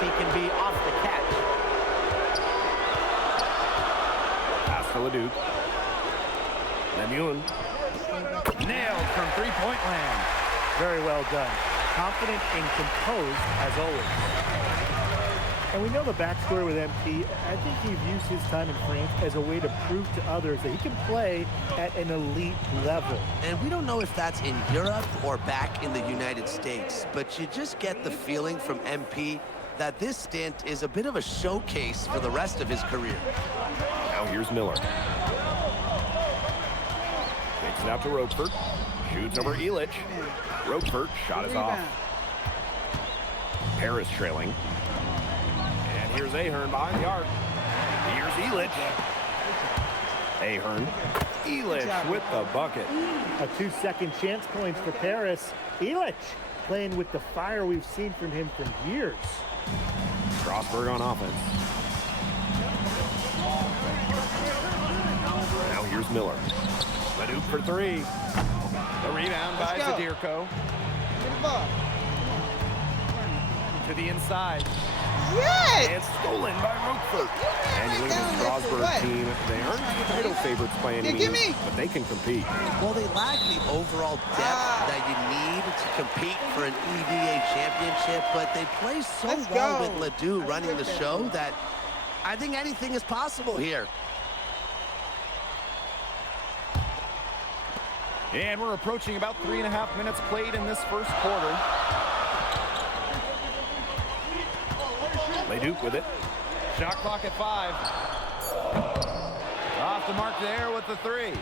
he can be off the catch. Pass to Leduc. Lemuel. Nailed from three-point land. Very well done. Confident and composed as always. And we know the backstory with MP. I think he views his time in France as a way to prove to others that he can play at an elite level. And we don't know if that's in Europe or back in the United States, but you just get the feeling from MP that this stint is a bit of a showcase for the rest of his career. Now here's Miller. Takes it out to Roquefort. Shoots over Illich. Roquefort, shot is off. Harris trailing. And here's Ahern behind the arc. Here's Illich. Ahern. Illich with the bucket. A 2-second chance points for Paris. Illich playing with the fire we've seen from him for years. Strasburg on offense. Now here's Miller. Leduc for three. The rebound by Zadirko. To the inside. Yes! And stolen by Roquefort. And you look at the Strasburg team. They aren't title favorites by any means, but they can compete. Well, they lack the overall depth that you need to compete for an EVA championship, but they play so well with Ledoux running the show that I think anything is possible here. And we're approaching about 3.5 minutes played in this first quarter. Leduc with it. Shot clock at 5. Off the mark there with the three.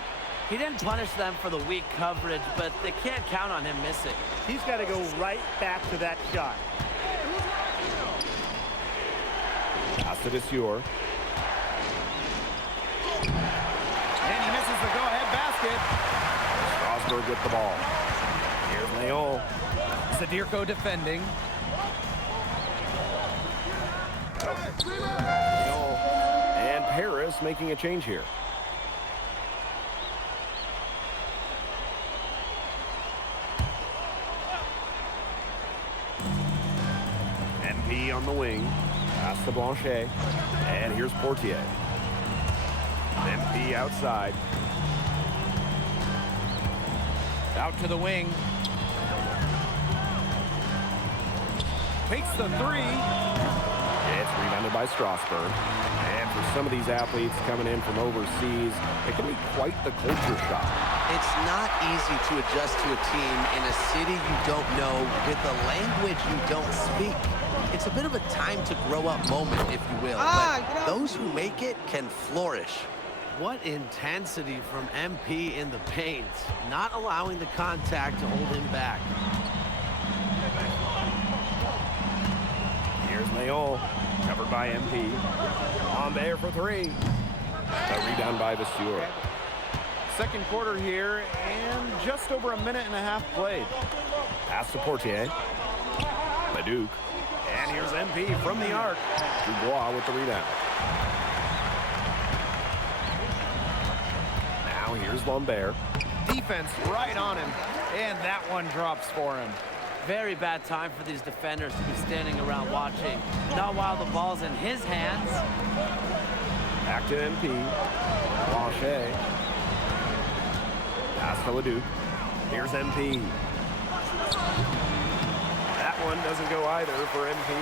He didn't punish them for the weak coverage, but they can't count on him missing. He's got to go right back to that shot. Pass to Dessure. And he misses the go-ahead basket. Strasburg with the ball. Here's Leon. Zadirko defending. And Paris making a change here. MP on the wing. Pass to Blanchet. And here's Portier. MP outside. Out to the wing. Takes the three. It's rebounded by Strasburg. And for some of these athletes coming in from overseas, it can be quite the culture shock. It's not easy to adjust to a team in a city you don't know with a language you don't speak. It's a bit of a time to grow up moment, if you will, but those who make it can flourish. What intensity from MP in the paint, not allowing the contact to hold him back. Here's Leon, covered by MP. On there for three. A rebound by Vasseur. Second quarter here, and just over 1.5 minutes played. Pass to Portier. Leduc. And here's MP from the arc. Dubois with the rebound. Now here's Lambert. Defense right on him, and that one drops for him. Very bad time for these defenders to be standing around watching. Not while the ball's in his hands. Back to MP. Blanchet. Pass to Leduc. Here's MP. That one doesn't go either for MP.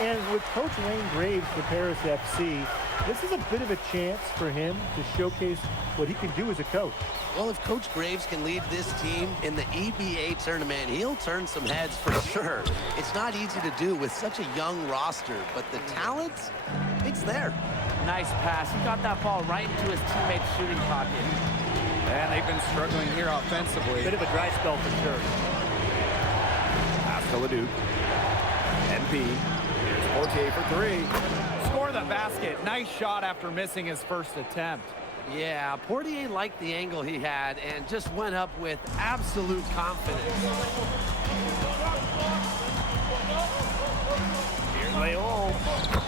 And with Coach Wayne Graves for Paris FC, this is a bit of a chance for him to showcase what he can do as a coach. Well, if Coach Graves can lead this team in the EBA tournament, he'll turn some heads for sure. It's not easy to do with such a young roster, but the talent, it's there. Nice pass. He got that ball right into his teammate's shooting pocket. And they've been struggling here offensively. Bit of a dry spell for sure. Pass to Leduc. MP. Here's Portier for three. Score the basket. Nice shot after missing his first attempt. Yeah, Portier liked the angle he had and just went up with absolute confidence. Here's Leon.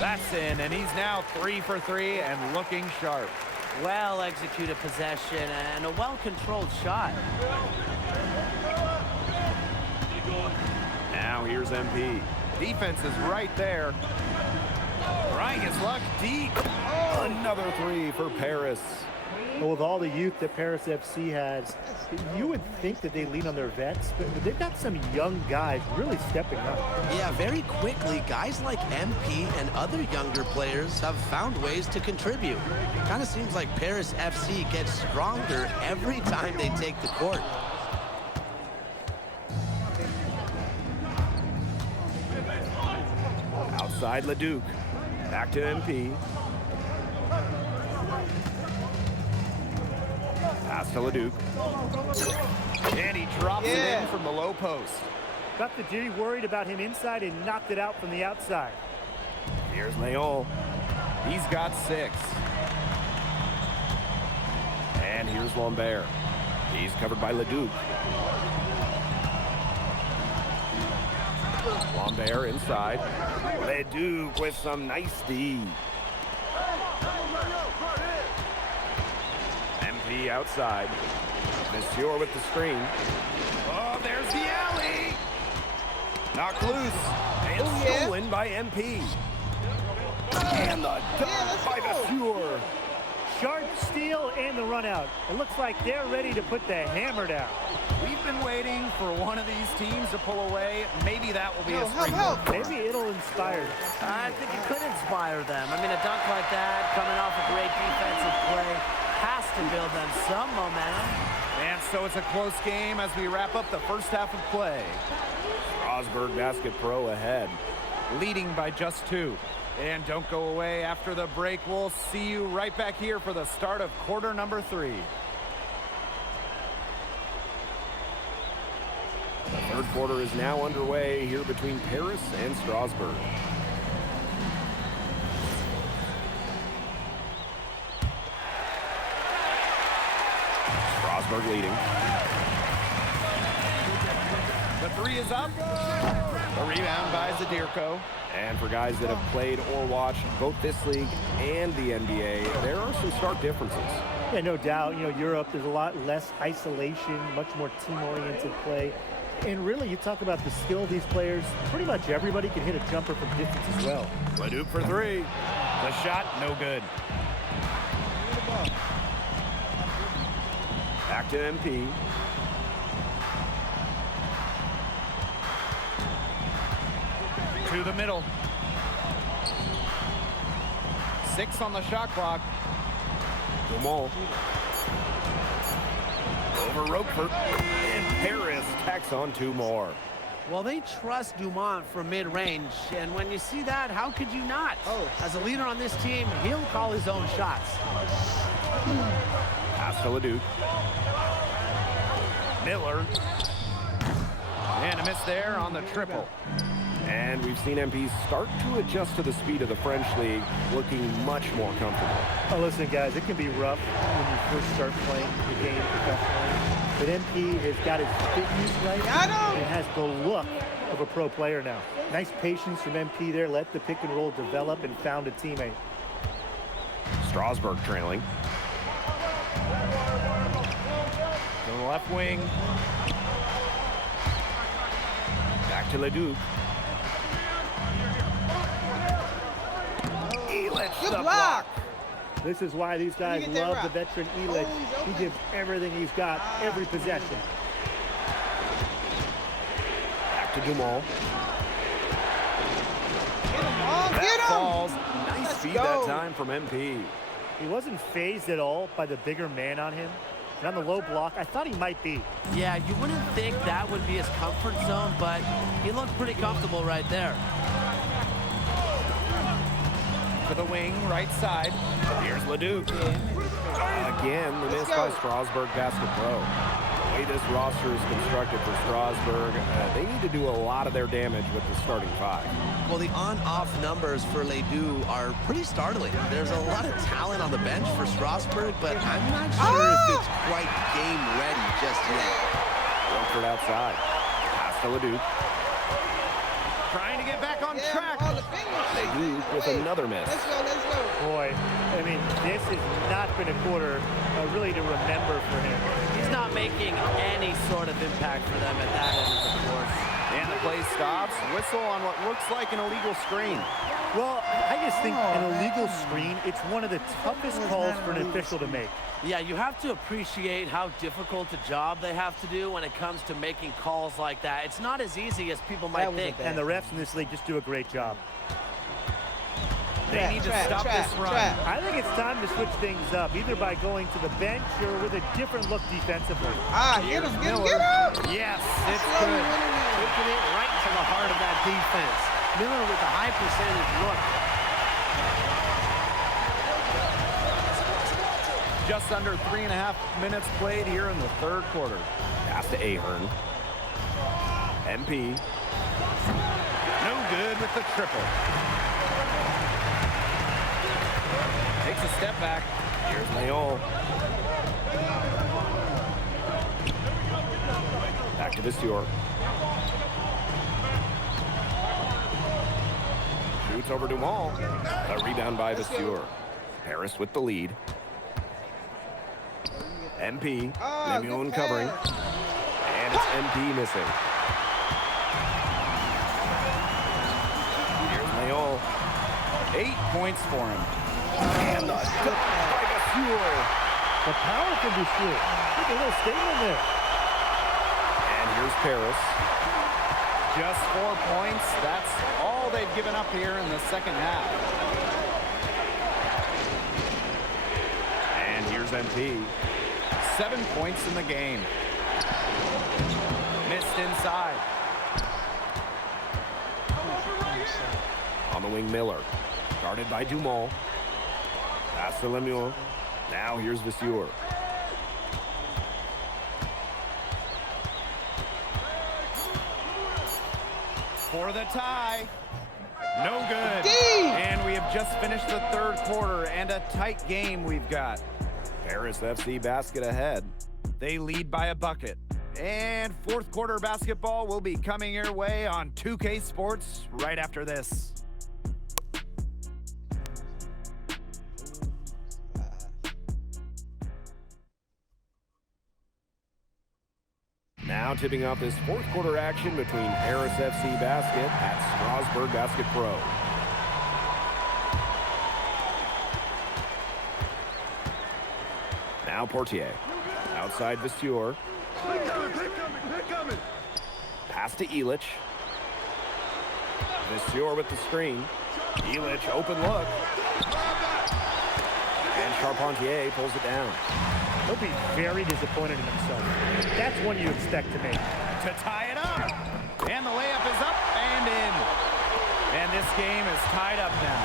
That's in, and he's now 3 for 3 and looking sharp. Well-executed possession and a well-controlled shot. Now here's MP. Defense is right there. Trying his luck deep. Another three for Paris. Well, with all the youth that Paris FC has, you would think that they lean on their vets, but they've got some young guys really stepping up. Yeah, very quickly, guys like MP and other younger players have found ways to contribute. Kind of seems like Paris FC gets stronger every time they take the court. Outside Leduc. Back to MP. Pass to Leduc. And he drops it in from the low post. Got the G worried about him inside and knocked it out from the outside. Here's Leon. He's got 6. And here's Lambert. He's covered by Leduc. Lambert inside. Leduc with some nice D. MP outside. Monsieur with the screen. Oh, there's the alley. Knocked loose. And stolen by MP. And the dunk by Monsieur. Sharp steal and the run out. It looks like they're ready to put the hammer down. We've been waiting for one of these teams to pull away. Maybe that will be a springboard. Maybe it'll inspire them. I think it could inspire them. I mean, a dunk like that, coming off a great defensive play, has to build them some momentum. And so it's a close game as we wrap up the first half of play. Strasbourg Basket Pro ahead. Leading by just 2. And don't go away after the break. We'll see you right back here for the start of quarter number 3. The third quarter is now underway here between Paris and Strasbourg. Strasbourg leading. The 3 is up. A rebound by Zadirko. And for guys that have played or watched both this league and the NBA, there are some stark differences. Yeah, no doubt. You know, Europe, there's a lot less isolation, much more team-oriented play. And really, you talk about the skill of these players, pretty much everybody can hit a jumper from distance as well. Leduc for 3. The shot, no good. Back to MP. To the middle. 6 on the shot clock. Dumont. Over Roquefort. And Paris tacks on 2 more. Well, they trust Dumont from mid-range, and when you see that, how could you not? As a leader on this team, he'll call his own shots. Pass to Leduc. Miller. And a miss there on the triple. And we've seen MP start to adjust to the speed of the French league, looking much more comfortable. Oh, listen, guys, it can be rough when you first start playing the game professionally. But MP has got his fitness right and has the look of a pro player now. Nice patience from MP there. Let the pick and roll develop and found a teammate. Strasbourg trailing. To the left wing. Back to Leduc. Good block. This is why these guys love the veteran Elich. He gives everything he's got, every possession. Back to Dumont. Get him. Falls. Nice feed that time from MP. He wasn't phased at all by the bigger man on him. And on the low block, I thought he might be. Yeah, you wouldn't think that would be his comfort zone, but he looked pretty comfortable right there. To the wing, right side. Here's Leduc. Again, the miss by Strasbourg Basket Pro. The way this roster is constructed for Strasbourg, they need to do a lot of their damage with the starting 5. Well, the on-off numbers for Ledoux are pretty startling. There's a lot of talent on the bench for Strasbourg, but I'm not sure if it's quite game ready just yet. Roquefort outside. Pass to Leduc. Trying to get back on track. Leduc with another miss. Let's go. Boy, I mean, this has not been a quarter really to remember for him. He's not making any sort of impact for them at that end of the court. And the play stops. Whistle on what looks like an illegal screen. Well, I just think an illegal screen, it's one of the toughest calls for an official to make. Yeah, you have to appreciate how difficult a job they have to do when it comes to making calls like that. It's not as easy as people might think. And the refs in this league just do a great job. They need to stop this run. I think it's time to switch things up, either by going to the bench or with a different look defensively. Get him. Yes, it's Good. good. Taking it right to the heart of that defense. Miller with a high percentage look. Just under 3.5 minutes played here in the third quarter. Pass to Ahern. MP. No good with the triple. Takes a step back. Here's Leon. Back to Viseur. Shoots over Dumont. A rebound by Viseur. Paris with the lead. MP. Lemuel covering. And it's MP missing. Here's Leon. 8 points for him. And the dunk by Viseur. The power can be sure. Look at a little statement there. And here's Paris. Just 4 points. That's all they've given up here in the second half. And here's MP. 7 points in the game. Missed inside. On the wing, Miller. Guarded by Dumont. Pass to Lemuel. Now here's Viseur. For the tie. No good. And we have just finished the third quarter, and a tight game we've got. Paris FC basket ahead. They lead by a bucket. And fourth quarter basketball will be coming your way on 2K Sports right after this. Now tipping off this fourth quarter action between Paris FC Basket at Strasbourg Basket Pro. Now Portier. Outside Viseur. Pass to Illich. Viseur with the screen. Illich, open look. And Charpentier pulls it down. He'll be very disappointed in himself. That's one you expect to make. To tie it up. And the layup is up and in. And this game is tied up now.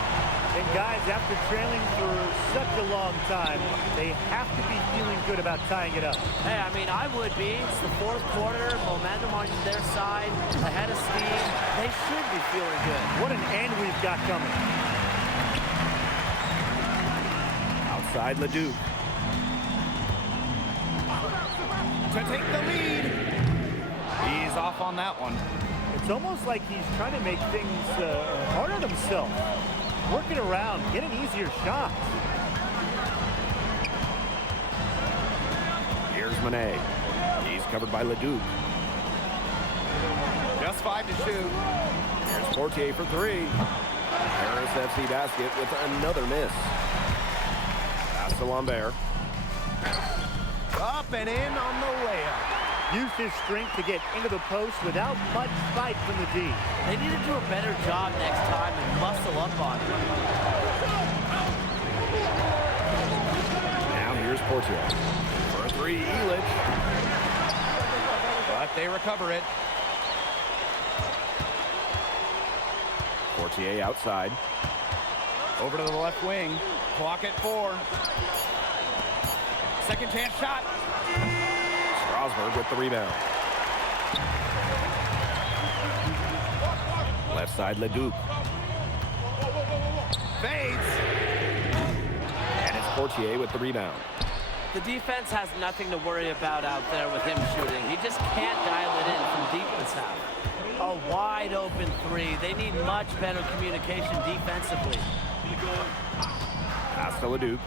And guys, after trailing for such a long time, they have to be feeling good about tying it up. Hey, I mean, I would be. It's the fourth quarter, momentum on their side, ahead of steam. They should be feeling good. What an end we've got coming. Outside Leduc. To take the lead. He's off on that one. It's almost like he's trying to make things hard on himself. Working around, getting easier shots. Here's Monet. He's covered by Leduc. Just 5 to shoot. Here's Portier for 3. Paris FC Basket with another miss. Pass to Lambert. Up and in on the layup. Used his strength to get into the post without much fight from the D. They need to do a better job next time and muscle up on it. Now here's Portier. For a 3, Illich. But they recover it. Portier outside. Over to the left wing. Clock at 4. Second chance shot. Strasbourg with the rebound. Left side, Leduc. Fades. And it's Portier with the rebound. The defense has nothing to worry about out there with him shooting. He just can't dial it in from deep this half. A wide open 3. They need much better communication defensively. Pass to Leduc.